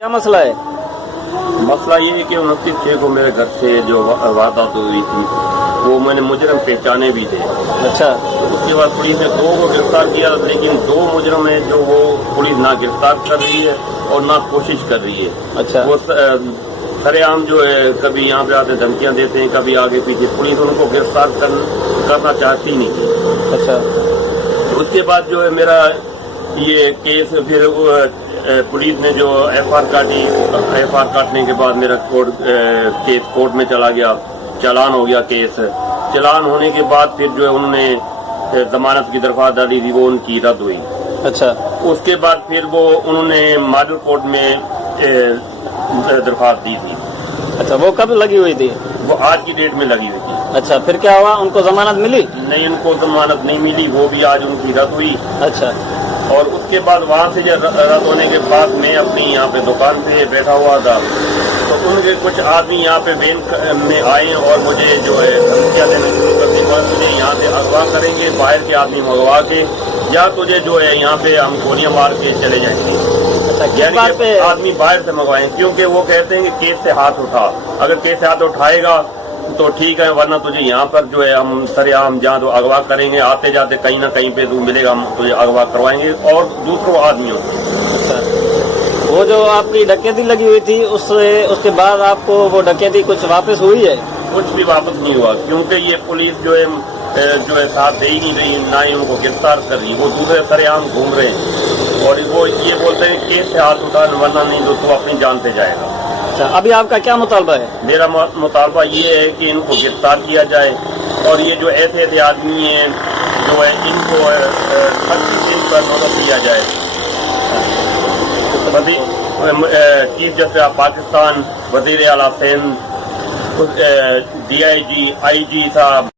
کیا مسئلہ ہے؟ مسئلہ یہ ہے کہ 29/6 کو میرے گھر سے جو واردات ہوئی تھی وہ میں نے مجرم پہچانے بھی تھے. اچھا. اس کے بعد پولیس نے 2 کو گرفتار کیا، لیکن 2 مجرم ہیں جو وہ پولیس نہ گرفتار کر رہی ہے اور نہ کوشش کر رہی ہے. اچھا. وہ سر عام جو ہے کبھی یہاں پہ آتے دھمکیاں دیتے ہیں، کبھی آگے پیچھے. پولیس ان کو گرفتار کرنا چاہتی نہیں تھی. اچھا. اس کے بعد جو ہے میرا یہ کیس پھر پولیس نے جو ایف آر کاٹی، ایف آر کاٹنے کے بعد میرا کیس کورٹ میں چلا گیا، چالان ہو گیا کیس. چالان ہونے کے بعد پھر جو ہے انہوں نے ضمانت کی درخواست ڈالی تھی، وہ ان کی رد ہوئی. اچھا. اس کے بعد پھر وہ انہوں نے ماڈل کورٹ میں درخواست دی تھی. اچھا. وہ کب لگی ہوئی تھی؟ وہ آج کی ڈیٹ میں لگی ہوئی تھی. اچھا. پھر کیا ہوا؟ ان کو ضمانت ملی؟ نہیں، ان کو ضمانت نہیں ملی، وہ بھی آج ان کی رد ہوئی. اچھا. اور اس کے بعد وہاں سے رد ہونے کے بعد میں اپنی یہاں پہ دکان پہ بیٹھا ہوا تھا، تو ان کے کچھ آدمی یہاں پہ وین میں آئے اور مجھے جو ہے دھمکیاں دینا شروع کر دی. مجھے یہاں سے اغوا کریں گے، باہر کے آدمی منگوا کے، یا تجھے جو ہے یہاں پہ ہم گولیاں مار کے چلے جائیں گے. یعنی کہ آدمی باہر سے منگوائیں، کیونکہ وہ کہتے ہیں کہ کیس سے ہاتھ اٹھا. اگر کیس سے ہاتھ اٹھائے گا تو ٹھیک ہے، ورنہ تجھے یہاں پر جو ہے ہم سر عام جہاں تو اغوا کریں گے، آتے جاتے کہیں نہ کہیں پہ تو ملے گا، ہم تجھے اغوا کروائیں گے اور دوسروں آدمیوں سے. اچھا. وہ جو آپ کی ڈکیتی لگی ہوئی تھی اس کے بعد آپ کو وہ ڈکیتی کچھ واپس ہوئی ہے؟ کچھ بھی واپس نہیں ہوا، کیونکہ یہ پولیس جو ہے ساتھ دے ہی نہیں رہی، نہ ہی ان کو گرفتار کر رہی. وہ دوسرے سر عام گھوم رہے ہیں اور وہ یہ بولتے ہیں کیس سے ہاتھ اٹھا، ورنہ نہیں تو اپنی جان سے جائے گا. اچھا. ابھی آپ کا کیا مطالبہ ہے؟ میرا مطالبہ یہ ہے کہ ان کو گرفتار کیا جائے، اور یہ جو ایسے آدمی ہیں جو ہے ان کو سختی سے ان پر نوٹس دیا جائے. چیف جسٹس آف پاکستان، وزیر اعلیٰ سندھ، DIG IG صاحب